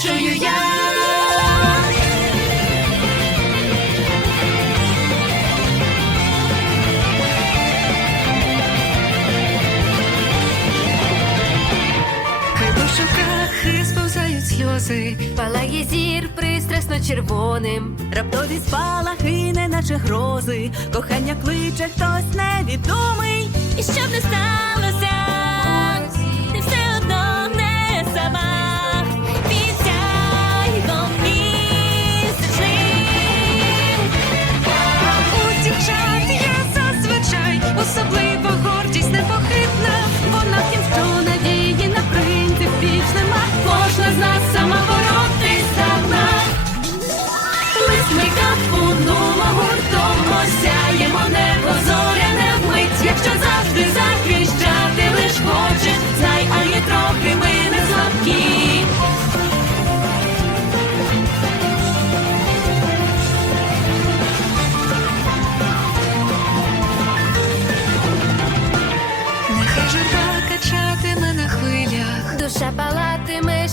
досліджую я. Хай по шуках сповзають сльози, палає зір пристрасно червоним, раптові спалахи, не наче грози, кохання кличе хтось невідомий, і щоб не стало.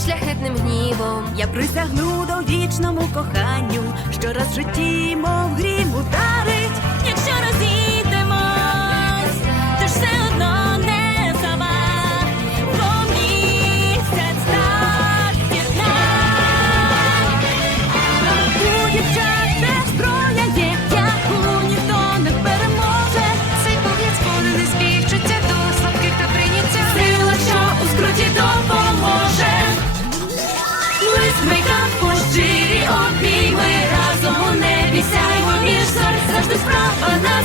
шляхетним гнівом. Я присягну до вічному коханню, що раз в житті, мов грім ударить, якщо розі. Завжди справа на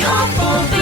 Copy